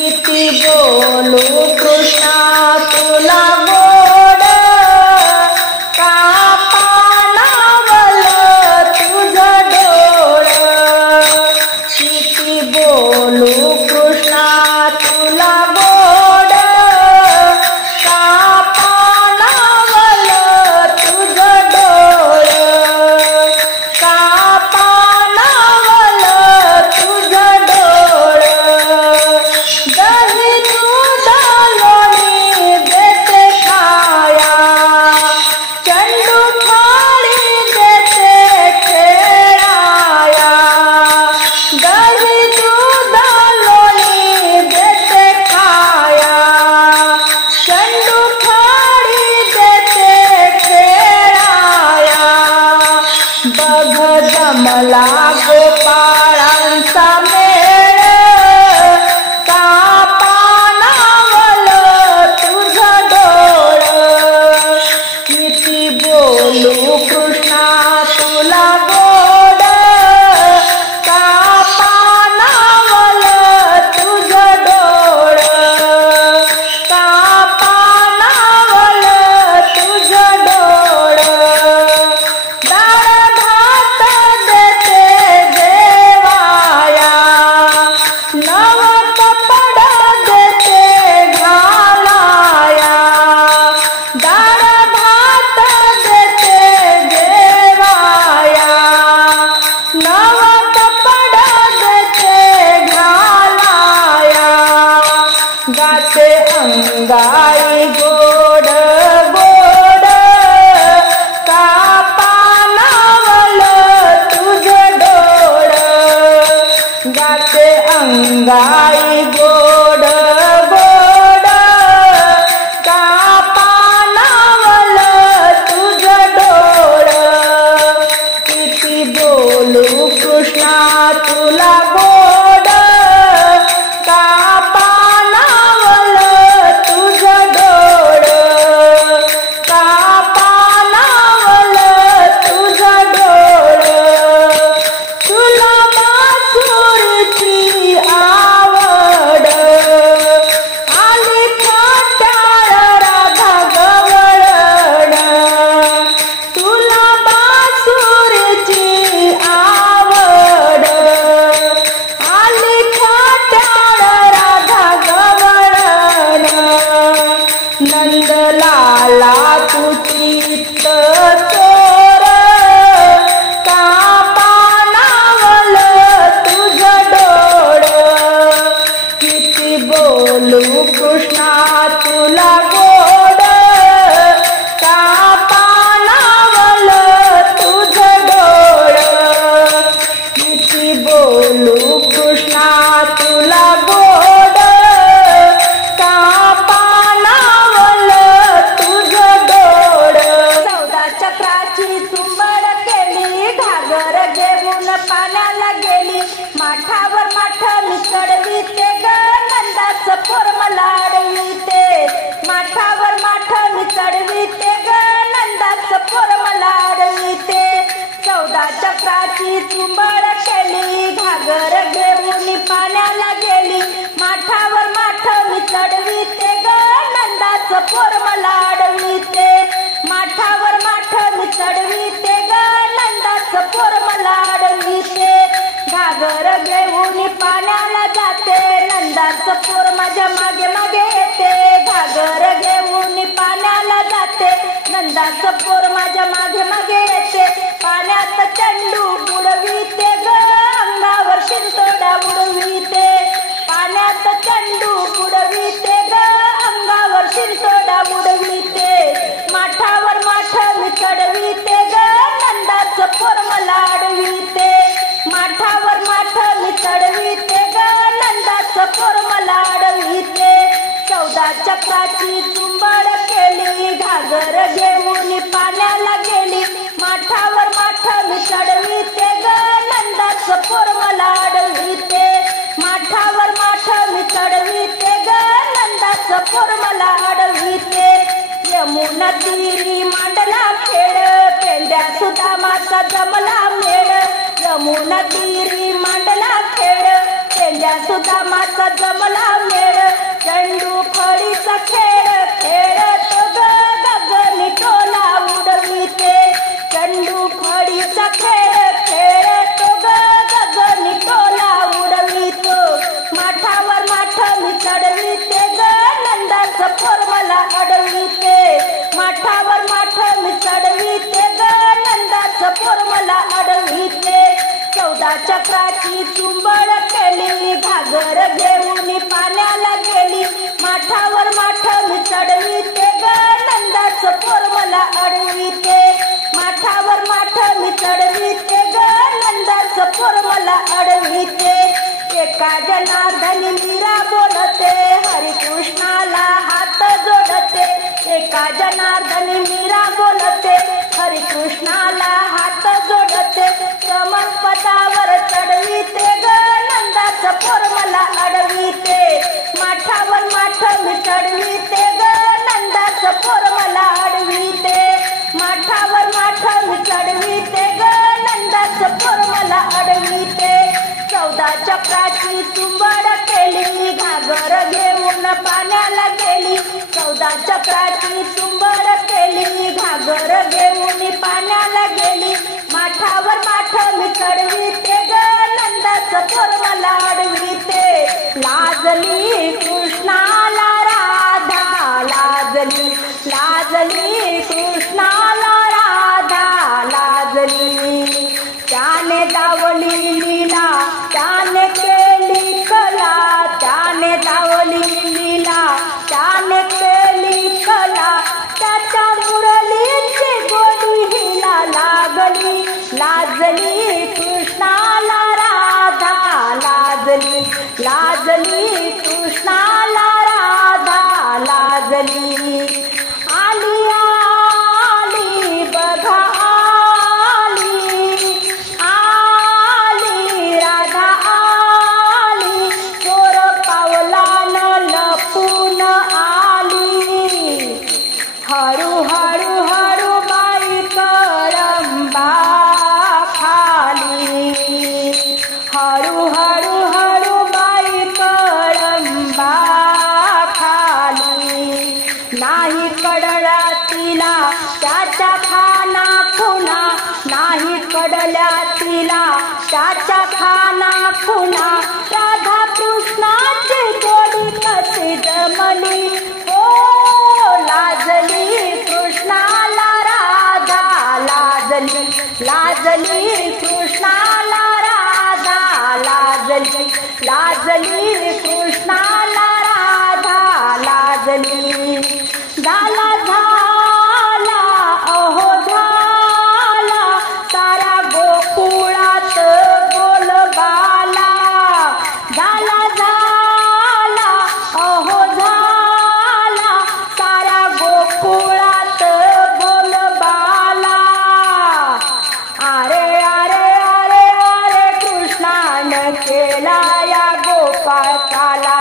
किती बोलू कृष्णा तुला गोड का पानावल तुझं डोळ किती बोलू कृष्णा तुला गोड का पानावल तुझं डोळ का पानावल तुझं डोळ दही दूध लोणी देते खाया चंडू थाळी देते खेळाया दही दूध लोणी देते खाया चंडू थाळी देते खेळाया बघ जमला गोपाळांचा मेळ का पानावल तुझं डोळ किती बोलू कृष्णा तुला गोड का पानावल तुझं डोळ का पानावल तुझं डोळ डाळ भात देते देवाया नव कपड देते घालाया डाळ भात देते देवाया नव कपड देते घालाया गाते अंगाई गोड गोड का पानावल तुझं डोळ गाते अंगाई गोड गोड का पानावल तुझं डोळ किती बोलू कृष्णा तुला गोड का पानावल तुझं डोळ का पानावल तुझं डोळ तुला बासुरीची आवड आली फाट्याळ राधा गवळण तुला बासुरीची आवड आली फाट्याळ राधा गवळण नंदलाला तू चित्त चोर का पानावल तुझं डोळ किती बोलू कृष्णा तुला गोड का पानावल तुझं डोळ किती बोलू कृष्णा तुला गोड का पानावल तुझं डोळ चौदा चक्राची चुंबड केली घागर घेऊन पाण्याला गेली माठावर माठ मी चढविते ग नंदाचं पोर मला अडविते माठावर माठ मी चढविते ग नंदाचं पोर मला अडविते चौदा चक्राची चुंबड केली घागर घेऊन पाण्याला गेली माठावर माठ मी चढविते ग नंदाचं पोर मला अडविते माठावर माठ मी चढविते ग नंदाचं पोर मला अडविते घागर घेऊन पाण्याला जाते नंदाचं पोर माझ्या मागे मागे येते घागर घेऊन पाण्याला जाते नंदाचं पोर माझ्या मागे मागे येते पाण्यात चंडू बुडविते ग अंगावर शिंतोडा बुडविते पाण्यात चंडू बुडविते ग अंगावर शिंतोडा बुडविते माठावर माठ मी चढविते ग नंदाचं पोर मला अडविते माठावर माठ मी चढविते ग नंदाचं पोर मला अडविते चौदा चक्राची चुंबड केली घागर घेऊन पाण्याला गेली माठावर माठ मी चढविते ग नंदाचं पोर मला अडविते माठावर माठ मी चढविते ग नंदाचं पोर मला अडविते यमुना तीरी मांडला खेळ पेंड्या सुदामाचा जमला मेळ यमुना तीरी मांडला खेळ पेंड्या सुदामाचा जमला मेळ चौदा चक्राची चुंबड केली, घागर घेऊन पाण्याला गेली, माठावर माठ मी चढविते ग, नंदाचं पोर मला अडविते, माठावर माठ मी चढविते ग, नंदाचं पोर मला अडविते. एका जनार्दनी मीरा बोलते, हरिकृष्णाला हात जोडते, एका जनार्दनी मीरा बोलते, हरिकृष्णाला हात जोडते, कमल पदावर चढविते ग, नंदाचं पोर मला अडविते, माठावर माठ मी चढविते ग, नंदाचं पोर मला अडविते, माठावर माठ मी चढविते ग, नंदाचं पोर मला अडविते. चौदा चक्राची चुंबड केली, घागर घेऊन पाण्याला गेली, चौदा चक्राची चुंबड केली, घागर घेऊन पाण्याला गेली, माठावर माठ मी चढविते ग, नंदाचं पोर मला अडविते. लाजली कृष्णाला राधा, लाजली लाजली कृष्णाला राधा, लाजली. त्याने दावली लीला, त्याने केली कला, त्याने दावली लीला, त्याने केली कला, त्याच्या मुरलीची गोडी हिला लागली, लाजली कृष्णाला राधा, लाजली लाजली कृष्णाला राधा, लाजली. आली आली बघा आली, आली राधा आली, चोर पावलानं लपून आली, हळू हळू हळू बाई करंबा खाली, हळू हळू हळू बाई करंबा खाली. नाही कडला तिला त्याच्या खाना खुना, नाही कडल्या तिला त्याच्या खाना खुना, राधा कृष्णाची जोडी कशी जमली, ओ लाजली कृष्णाला राधा, लाजली लाजली कृष्णाला राधा, लाजली लाजली कृष्णाला राधा, लाजली. झाला झाला अहो झाला, सारा गोकुळात बोलबाला, झाला झाला अहो झाला, सारा गोकुळात बोलबाला. अरे अरे अरे अरे कृष्णानं केला या गोपाळकाला,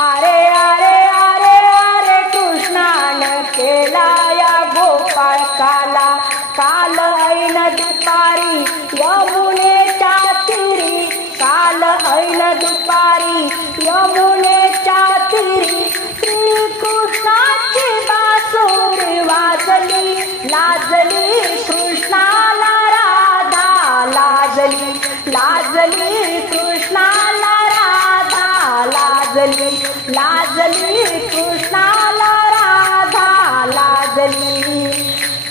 अरे अरे अरे अरे कृष्णानं केला या गोपाळकाला. काल ऐन दुपारी यमुनेच्या तीरी, काल ऐन दुपारी यमुनेच्या तीरी, श्रीकृष्णाची बासुरी वाजली, लाजली कृष्णाला राधा, लाजली लाजली कृष्णाला राधा, लाजली लाजली कृष्णाला राधा, लाजली.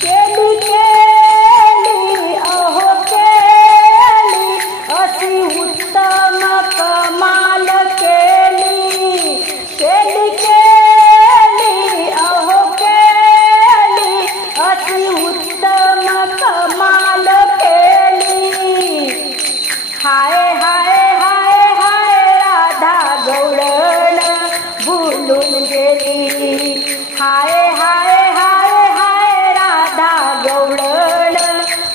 केली केली अहो केली, अशी उत्तम कमाल केली, केली केली अहो केली, अशी उत्तम कमाल केली. हाय हाय हाय हाय राधा गौडन भुलून गेली, हाय हाय हाय हाय राधा गौडन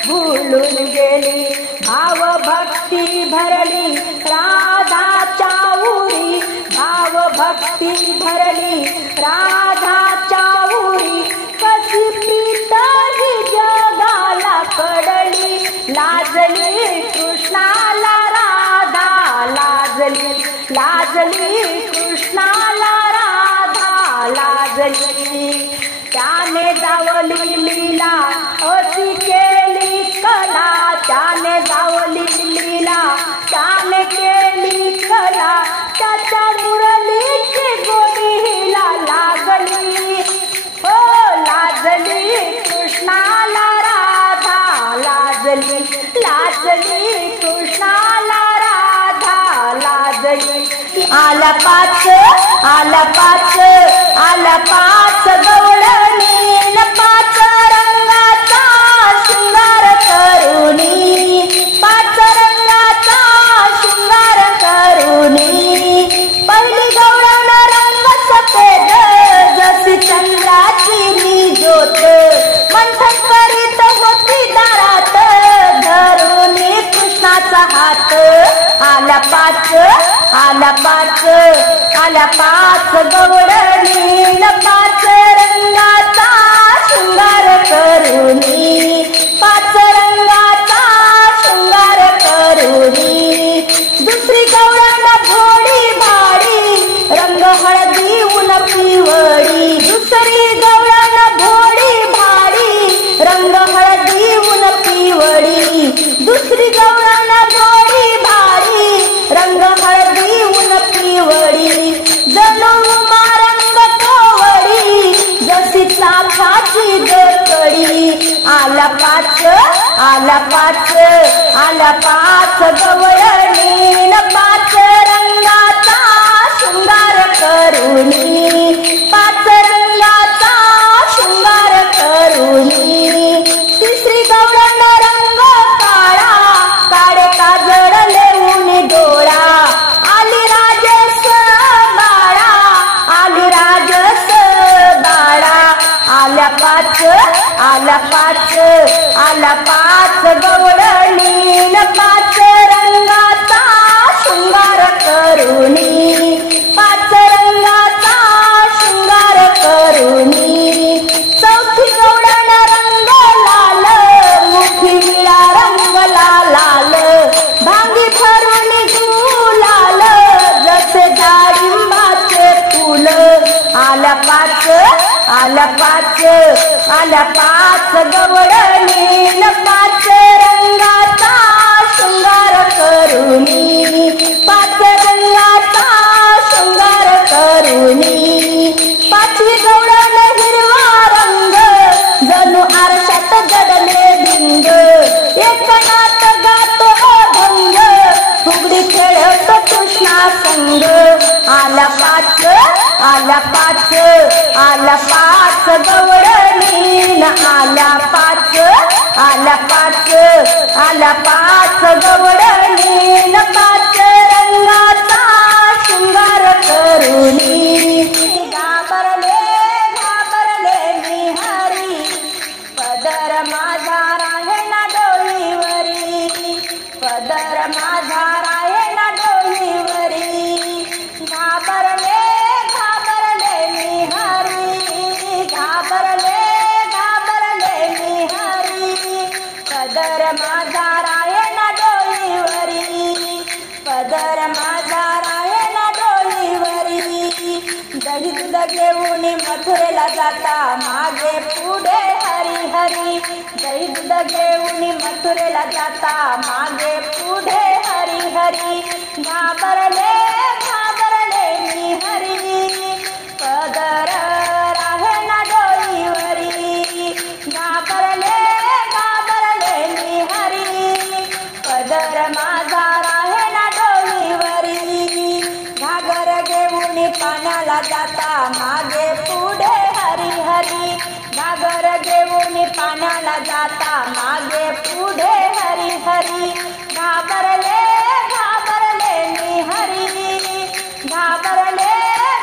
भुलून गेली. भाव भक्ती भरली राधाच्या उरी, भाव भक्ती भरली राधाच्या उरी, कशी प्रीत ही जगाला कडली, लाजली कृष्णाला राधा, लाजली लाजली कृष्णाला राधा, लाजली. त्याने दावली लीला अशी केली कला, त्याने दावली लीला त्याने केली कला, त्याच्या मुरलीची गोडी हिला लागली, हो लाजली कृष्णाला राधा, लाजली लाजली कृष्ण आला पाच आला पाच आला पाच गवळणी न पाच रंगाचा शृंगार करुणी पाच रंगाचा शृंगार करुणी पहिली गवळण रंग सफेद जशी चंद्राची मी ज्योत मंथन करीत होती दारात धरुणी कृष्णाचा हात आला पाच आला पाच आला पाच गवळणी न पाच रंगाचा शृंगार करुणी पाच रंगाचा शृंगार करुणी दुसरी गवळण भोळी भाडी रंग हळदी ऊन पिवळी दुसरी गवळण भोळी भाडी रंग हळदी ऊन पिवळी दुसरी गवळण भोळी भाडी रंग हळदी ऊन पिवळी जणू रंग कोवळी जशी चाफ्याची गकडी आला पाच आला पाच आला पाच गवळणी न पाच रंगाचा शृंगार करुणी पाच रंगाचा शृंगार करुणी तिसरी गवळण रंग काळा काळे काजळ लेऊन डोळा आली राजस बाळा आली राजस बाळा आला पाच आला पाच आला पाच गवळणी न पाच रंगाचा शृंगार करुणी पाच रंगाचा शृंगार करुणी चौथी गवळण रंग लाल मुठी विळा रंग लाल भांगी भरून गुलाल जसे डाळिंबाचे फूल आला पाच आला पाच आला पाच गवळणी न पाच रंगाचा शृंगार करुणी पाच रंगाचा शृंगार करुणी पाचवी गवळण हिरवा रंग जणू आरशात जडले भिंग एकनाथ गातो अभंग फुगडी खेळत कृष्णा संग आला पाच आला पाच आला पाच गवळणी न आला पाच आला पाच आला पाच गवळणी न पाच रंगाचा शृंगार करुणी घाबरले घाबरले मी हरी पदर माझा राहे ना डोळीवरी पदर माझा राहे ना डोळीवरी घाबरले घाबरले मी हरी घाबरले घाबरले मी हरी पदर माझा राहे ना डोळीवरी पदर माझा राहे ना डोळीवरी दही दूध घेऊन मथुरेला जाता मागे पुढे हरी हरी दही दूध घेऊन मथुरेला जाता मागे पुढे हरी हरी घाबरले घाबरले मी हरी पदर राहे ना डोळीवरी घाबरले घाबरले मी हरी पदर माझा राहे ना डोळीवरी घागर घेऊन पाण्याला जाता मागे पुढे हरी हरी घागर घेऊन पाण्याला जाता मागे पुढे हरी हरी घाबरले घाबरले मी हरी घाबरले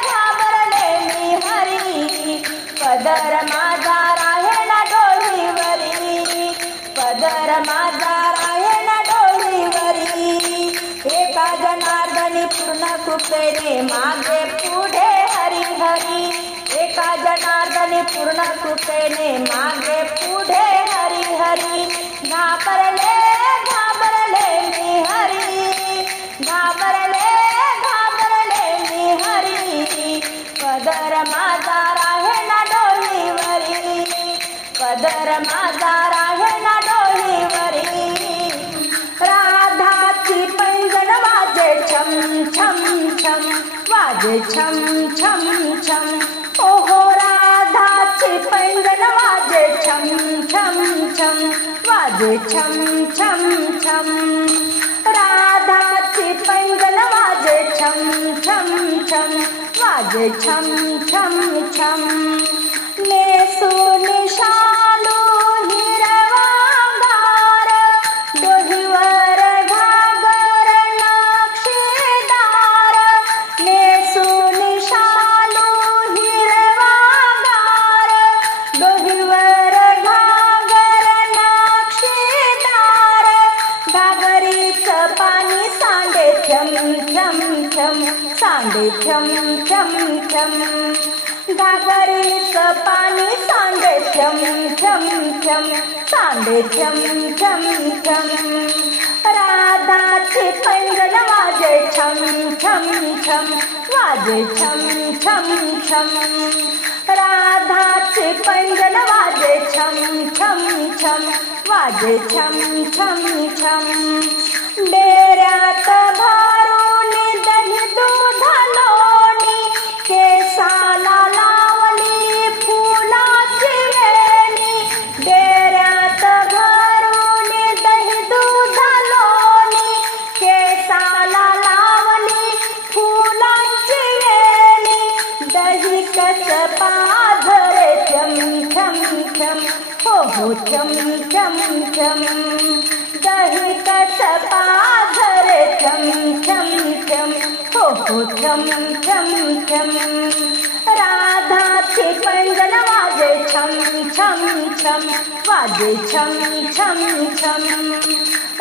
घाबरले मी हरी पदर माझा राहे ना डोळीवरी पदर माझा राहे ना डोळीवरी एका जनार्दनी पूर्ण कृपेने मागे पुढे हरी हरी एका जनार्दनी पूर्ण कृपेने मागे पुढे हरी हरी घाबरले घाबरले मी हरी घाबरले घाबरले मी हरी पदर माझा राहे ना डोळीवरी पदर माझा राहे ना डोळीवरी राधाची पैंजण वाजे छम छम छम वाजे छम छम छम ओहो राधाची पैंजण वाजे छम छम छम वाजे छम छम छम राधाची पैंजण वाजे छम छम छम छम वाजे छम छम छम नेसून शालू हिरवागार डोहीवर घागर नक्षीदार नेसून शालू हिरवागार डोहीवर घागर नक्षीदार घागरीचं पाणी सांडे छम छम छम सांडे छम छम छम घागरीचं पाणी सांडे छम छम छम सांडे छम छम छम राधाचे पैंजण वाजे छम छम छम वाजे छम छम छम राधाचे पैंजण वाजे छम छम छम वाजे छम छम छम डेऱ्यात भरून दही दूध लोणी केसाला लावली फुलाची वेणी डेऱ्यात भरून दही दूध लोणी केसाला लावली फुलाची वेणी दही कस पाझरे छम छम छम हो छम छम छम दही कस पाझरे छम छम छम हो छम छम छम राधाचे पैंजण वाजे छम छम छम वाजे छम छम छम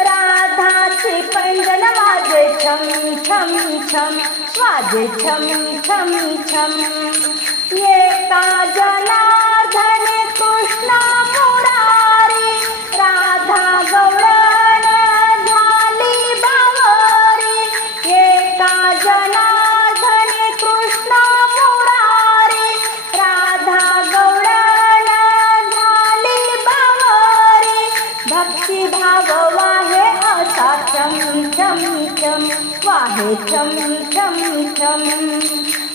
राधाचे पैंजण वाजे छम छम छम वाजे छम छम छम एका जनार्दन कृष्ण मुरारी राधा गौरण झाली बावरी एका जनार्दन कृष्ण मुरारी राधा गौरण झाली बावरी भक्ती भाव वाहे असा छम छम छम वाहे छम छम छम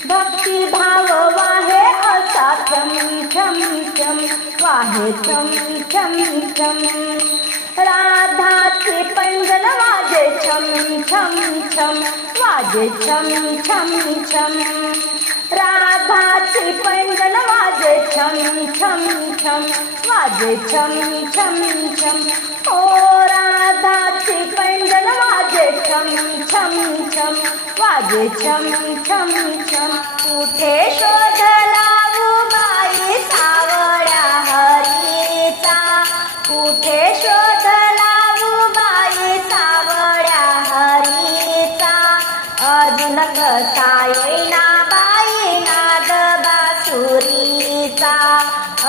भक्ती भाव वाहे असा छम छम छम वाहे छम छम छम राधाचे पैंजण वाजे छम छम छम वाजे छम छम छम राधाचे पैंजण वाजे छम छम छम वाजे छम छम छम ओ राधाचे पैंजण वाजे छम छम छम वाजे छम छम छम कुठे शोध लावू बाई सावळ्या हरीचा कुठे शोध लावू बाई सावळ्या हरीचा अजून कसा येईना बाई नाद बासुरीचा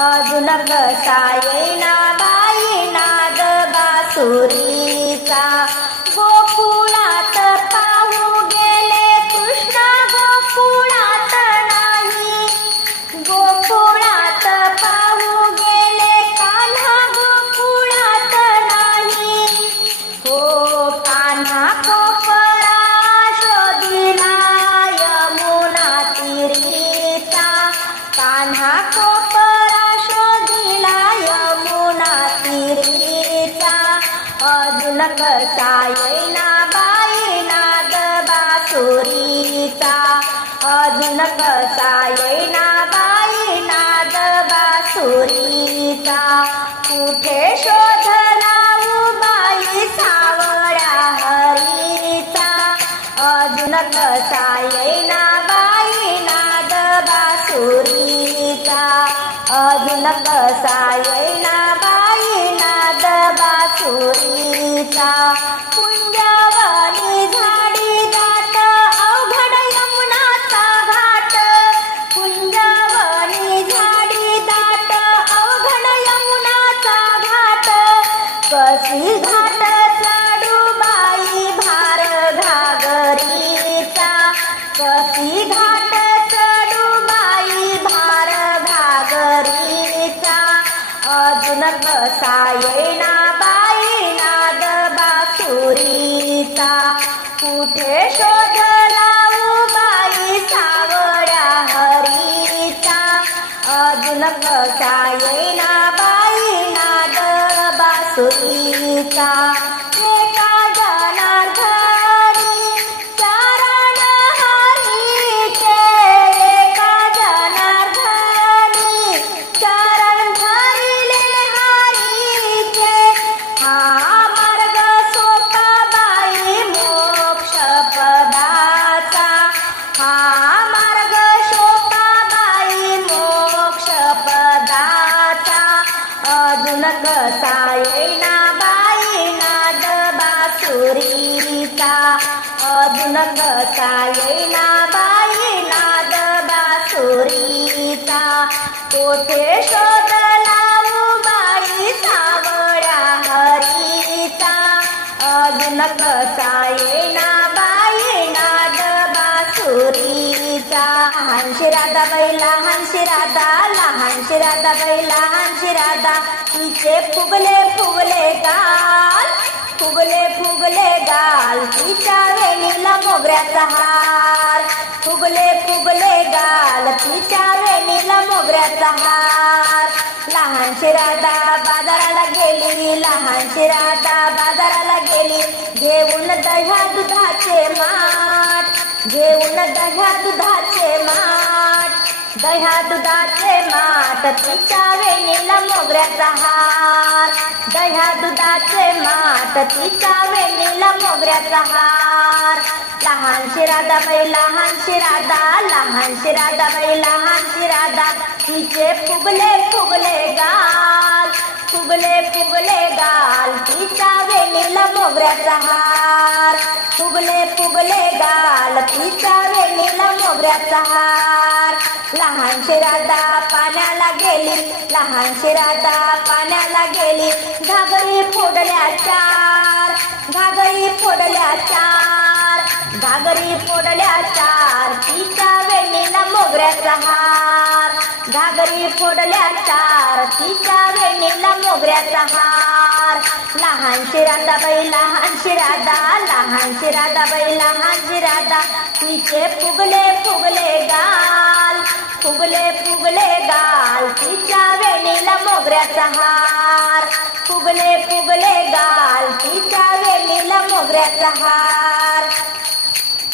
अजून कसा येईना बाई नाद बासुरीचा गोकुळात पाहू गेले कृष्ण गोकुळात नाही गोकुळात पाहू गेले कान्हा गोकुळात नाही हो कान्हा कोपरा शोधिला यमुना तीरीचा कान्हा कोपरा शोधिला यमुना तीरीचा अजून कसा येईना बाई नाद बासुरीचा अजून कसा येईना बाई नाद बासुरीचा कुठे शोध लावू बाई सावळ्या हरीचा अजून कसा येईना बाई नाद बासुरीचा अजून कसा येईना बाई नाद बासुरीचा कुंजवनी झाडी दाट अवघड यमुनाचा घाट कुंजवनी झाडी दाट अवघड यमुनाचा घाट कशी घाट चढू बाई भार घागरीचा कशी घाट चढू बाई भार घागरीचा अजून कसा येईना बाई नाद बासुरीचा कुठे शोध लावू बाई सावळ्या हरीचा अजून कसा येईना बाई नाद बासुरीचा एका जनार्दनी चारण कसा येईना बाई नाद बासुरीचा, कोठे शोध लावू बाई सावळ्या हरीचा, अजून कसा येईना बाई नाद बासुरीचा. लहानशी राधाबाई लहानशी राधा, लहानशी राधाबाई लहानशी राधा, तिचे फुगले फुगले गाल, फुगले फुगले गाल, तिच्या वेणीला मोगऱ्याचा हार, फुगले फुगले गाल, तिच्या वेणीला मोगऱ्याचा हार. लहानशी राधा बाजाराला गेली, लहानशी राधा बाजाराला गेली, घेऊन दह्या दुधाचे माठ, घेऊन दह्या दुधाचे माठ, दह्या दुधाचे माठ, तिच्या वेणीला मोगऱ्याचा हार, दह्या दुधाचे माठ, तिच्या वेणीला मोगऱ्याचा हार. लहानशी राधाबाई लहानशी राधा, लहानशी राधाबाई लहानशी राधा, तिचे फुगले फुगले गाल, फुगले फुगले गाल, तिच्या वेणीला मोगऱ्याचा हार, फुगले फुगले गाल, तिच्या वेणीला मोगऱ्याचा हार. लहानशी राधा पाण्याला गेली, लहानशी राधा पाण्याला गेली, घागरी फोडल्या चार, घागरी फोडल्या चार, घागरी फोडल्या चार, तिच्या वेणीला मोगऱ्याचा हार, घागरी फोडल्या चार, तिच्या वेणीला मोगऱ्याचा हार. लहानशी राधाबाई लहानशी राधा, लहानशी राधाबाई लहानशी राधा, तिचे फुगले फुगले गाल, फुगले फुगले गाल, तिच्या वेणीला मोगऱ्याचा हार, फुगले फुगले गाल, तिच्या वेणीला मोगऱ्याचा हार.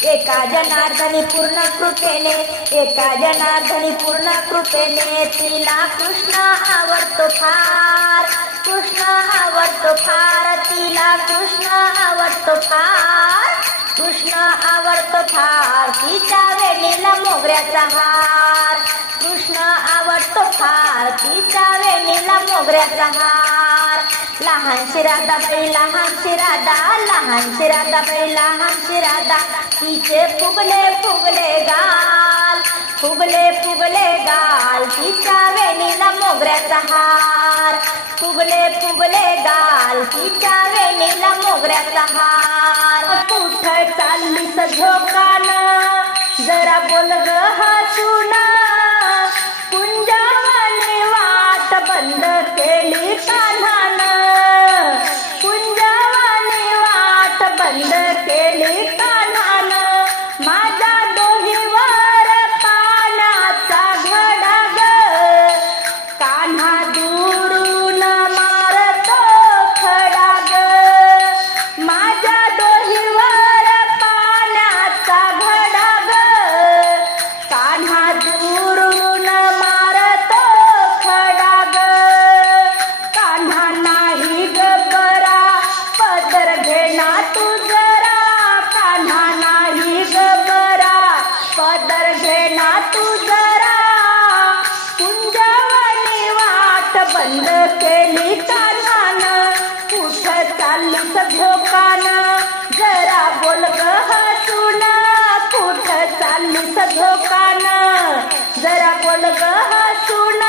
एका जनार्दनी पूर्ण कृपेने, एका जनार्दनी पूर्ण कृपेने, तिला कृष्ण आवडतो फार, कृष्ण आवडतो फार, तिला कृष्ण आवडतो फार, कृष्ण आवडतो फार, तिच्या वेणीला मोगऱ्याचा हार, कृष्ण आवडतो फार, तिच्या वेणीला मोगऱ्याचा हार. लहानशी राधाबाई लहानशी राधा, लहानशी राधाबाई लहानशी राधा, तिचे फुगले फुगले गाल, फुगले फुगले गाल, तिच्या वेणीला मोगऱ्याचा हार, फुगले फुगले गाल, तिच्या वेणीला मोगऱ्याचा हार. कुठं चाललीस झोकानं, जरा बोल ग हसून, कुंजवानी वाट बंद केली कान्हानं, कुंजवानी वाट बंद केली कान्हानं, माझ्या डोहीवर पाण्याचा घडा ग, कान्हा दुरून मारतो खडा ग, माझ्या डोहीवर पाण्याचा घडा ग, कान्हा दुरून मारतो खडा ग, कान्हा नाही ग बरा, पदर घेना तू जरा, कान्हा नाही ग बरा, पदर घेना तू जरा, कुंजवानी वाट बंद केली कान्हानं, कुठं चाललीस झोकानं, जरा बोल ग हसून, कुठं चाललीस झोकानं, जरा बोल ग हसून,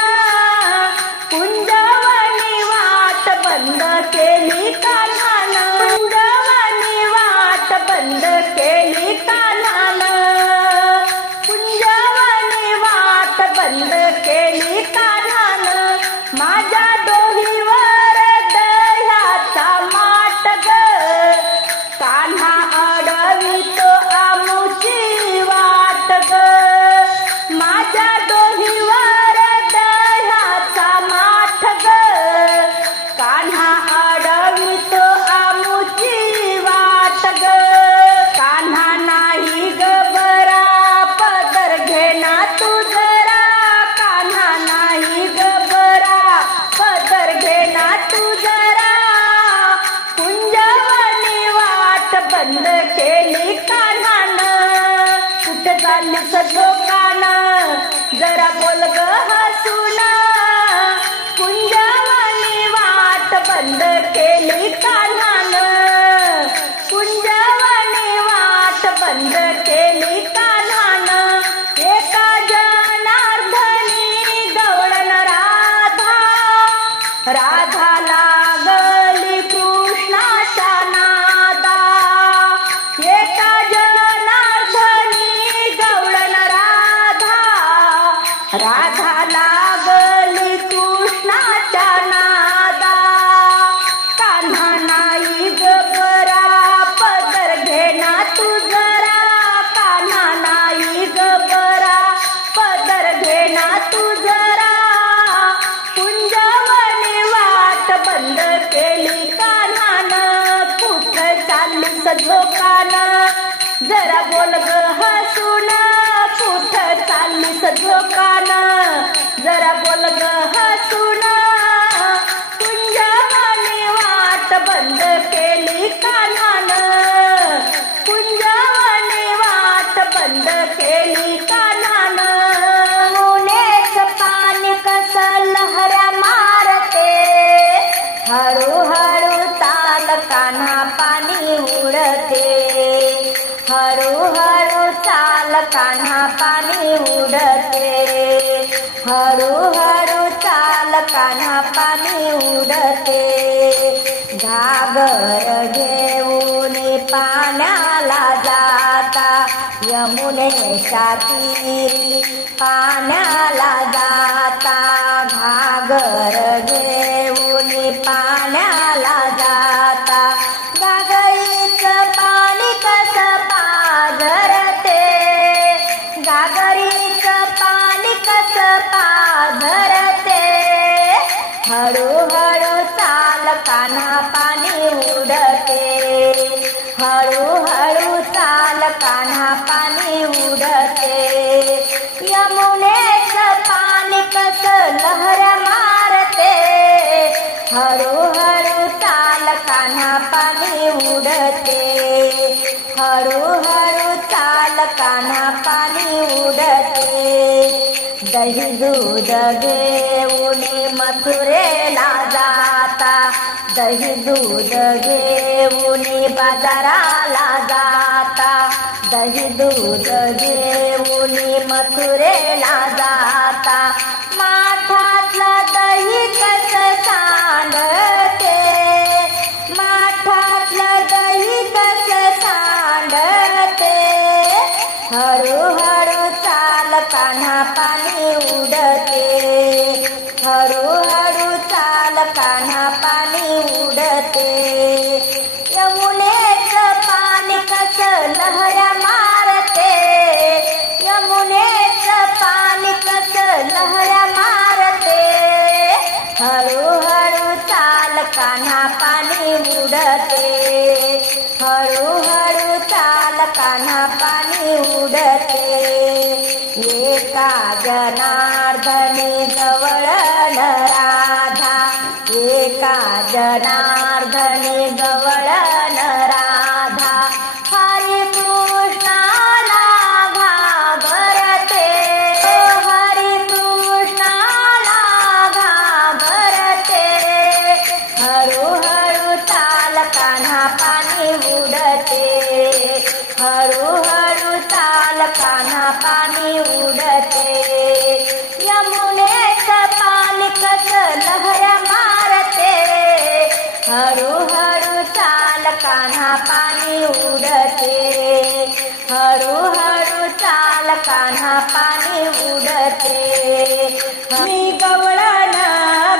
कुंजवानी वाट बंद केली कान्हानं, कुंजवानी वाट बंद केली कान्हानं, कुंजवानी वाट बंद केली कान्हानं, माझ्या डोहीवर दह्याचा माठ ग, कान्हा अडवितो आमुची वाट ग, माझ्या डोहीवर दह्याचा माठ ग, कान्हा अडवितो आमुची वाट ग, कान्हा नाही ग बरा, पदर घेना तू जरा, कान्हा नाही ग बरा, पदर घेना तू जरा, कुंजवानी वाट बंद केली कान्हानं, कुठं चाललीस झोकानं, जरा बोल ग हसून, कुंजवानी वाट बंद केली कान्हानं, कुंजवानी वाट बंद झोकान, जरा बोल ग हसून कुठं चाललीस झोकान, जरा बोल ग हसून. कुंजवानी वाट बंद केली कानान, कुंजवानी वाट बंद केली कानान. उन्हेच पाणी कसं लहऱ्या मारते, हळूहळू चाल कान्हा पाणी उडते, हळूहळू चाल कान्हा पाणी उडते, हळूहळू चाल कान्हा पाणी उडते. घागर घेऊन पाण्याला जाता, यमुनेच्या तीरी पाण्याला जाता, घागर घेऊन पाण्याला जाता. घागरीचं पाणी कसं पाझरते, घागरीचं पाणी कसं पाझरते. हळूहळू चाल कान्हा पाणी उडते, हळूहळू चाल कान्हा पाणी उडते. यमुनेचं पाणी कसं लहऱ्या मारते, हळूहळू चाल कान्हा पाणी उडते, हळूहळू चाल कान्हा पाणी उडते. दही दूध घेऊन मथुरेला जाता, दही दूध घेऊन बाजाराला जाता, दही दूध घेऊन मथुरेला जाता. माठातलं दही कसं सांडते, माठातलं दही कसं सांडते. हळूहळू चाल कान्हा पाणी उडते, हळूहळू चाल कान्हा पाणी उडते. यमुनेचं पाणी कसं लहऱ्या मारते, यमुनेचं पाणी कसं लहऱ्या मारते. हळूहळू चाल कान्हा पाणी उडते, हळूहळू चाल कान्हा पाणी उडते. एका जनार्दनी गवळण राधा, एका जनार्दनी गवळण राधा. हरी कृष्णाला घाबरते, हरी कृष्णाला घाबरते. हळूहळू चाल कान्हा पाणी उडते, हळूहळू चाल कान्हा पाणी उडते. यमुनेचं पाणी कसं लहऱ्या मारते, हळूहळू चाल कान्हा पाणी उडते, हळूहळू चाल कान्हा पाणी उडते. मी गवळण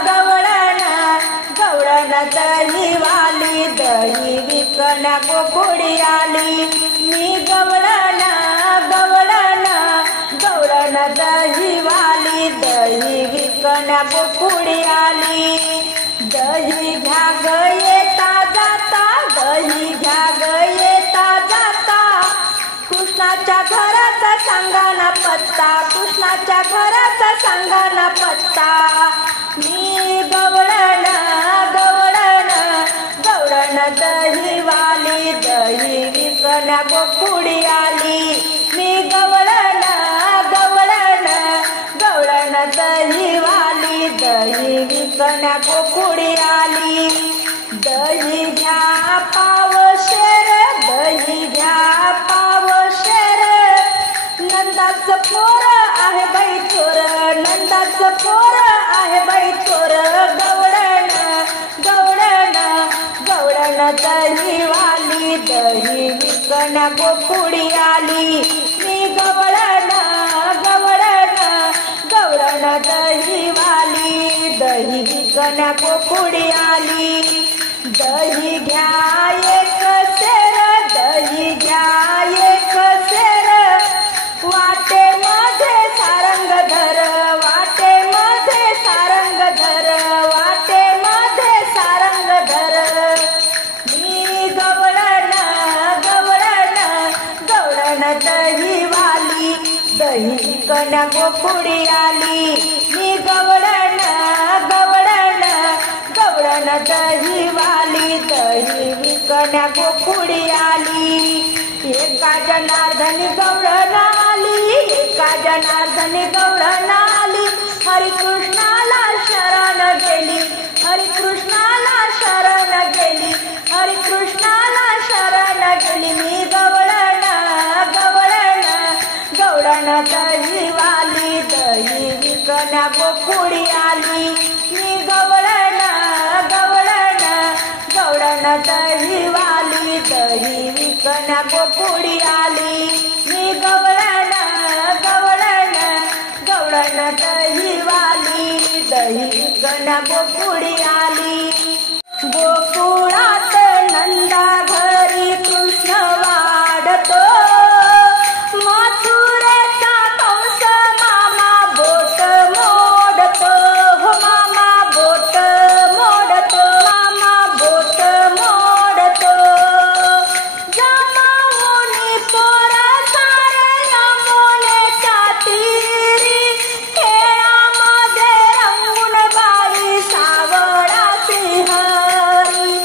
गवळण गवळण दहीवाली, दही विकण्या गोकुळी आली. मी गवळण गवळण गवळण दहीवाली, दही विकण्या गोकुळी आली. दही घ्या ग येता जाता, दही घ्या ग येता जाता. कृष्णाच्या घराचा सांगा ना पत्ता, कृष्णाच्या घराचा सांगा ना पत्ता. मी गवळण गवळण गवळण दहीवाली, दही विकण्या गोकुळी आली. मी गवळण गवळण गवळण दहीवाली, दही विकण्या गोकुळी आली. दही घ्या पावशेर, दही घ्या पावशेर. नंदाचं पोर आहे बाई चोर, नंदाचं पोर आहे बाई चोर. गवळण गवळण गवळण दहीवाली, दही विकण्या गोकुळी आली. मी गवळण गवळण गवळण दहीवाली, दही विकण्या गोकुळी आली. दही घ्या एक सेर, दही घ्या एक सेर. वाटेमध्ये सारंग धर, वाटेमध्ये सारंग धर, वाटेमध्ये सारंग धर. मी गवळण विकण्या गोकुळी आली मी गवळण गवळण गवळण दहीवाली दही विकण्या गोकुळी आली एका जनार्दनी गवळण आली एका जनार्दनी गवळण आली हरिकृष्णाला शरण गेली हरिकृष्णाला शरण गेली हरिकृष्णाला शरण गेली मी गवळण गवळण गवळण दहीवाली दही विकण्या गोकुळी आली मी गवळण गवळण गवळण दहीवाली दही विकण्या गोकुळी आली मी गवळण गवळण गवळण दहीवाली दही विकण्या गोकुळी आली गोकुळात नंदा घरी कृष्ण वाढतो मथुरेचा कंस मामा बोट मोडतो हो मामा बोट मोडतो मामा बोट मोडतो जमावूनी पोर सारे यमुनेच्या तीरी खेळामध्ये रंगून बाई सावळा सिंहरी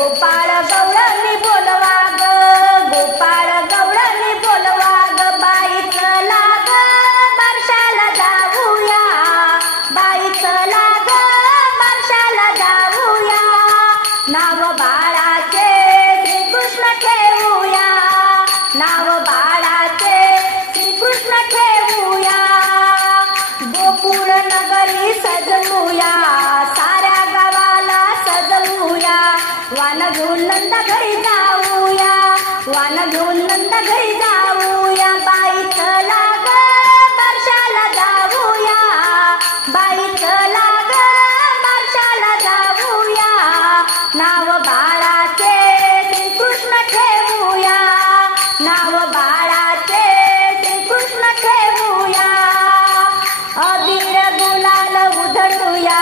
गोपाळ गवळणी बोलवा ग, गोपाळ गवळणी बोलवा ग, बाई चला ग बारशाला जाऊया, बाई चला ग बारशाला जाऊया, नाव बाळाचे श्रीकृष्ण ठेवूया, नाव बाळाचे श्रीकृष्ण ठेवूया, गोकुळ नगरी सजवूया, साऱ्या गावाला सजवूया, वान घेऊन नंद घरी जाऊया, वान घेऊन नंद घरी जाऊया, बाई चला ग बारशाला जाऊया, बाई चला ग बारशाला जाऊया, नाव बाळाचे श्रीकृष्ण ठेवूया, नाव बाळाचे श्रीकृष्ण ठेवूया, अबीर गुलाल उधळूया,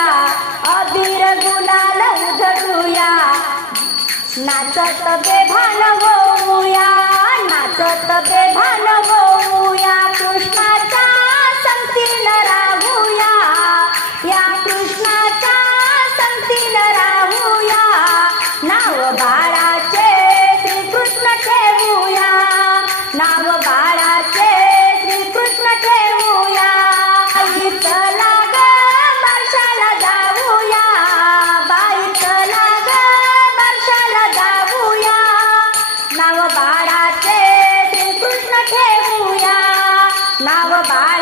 अबीर गुलाल उधळूया, नाचत बेभान होऊया, नाचत बेभान होऊया, कृष्णाच्या संगतीन राहूया, या कृष्णाच्या संगतीन राहूया, नाव बाळाचे श्रीकृष्ण ठेवूया, नाव बाळाचे श्रीकृष्ण ठेवूया, बाई चला ग बारशाला जाऊया, बाई चला ग बारशाला जाऊया, नाव बाळाचे श्रीकृष्ण ठेवूया, नाव बाळ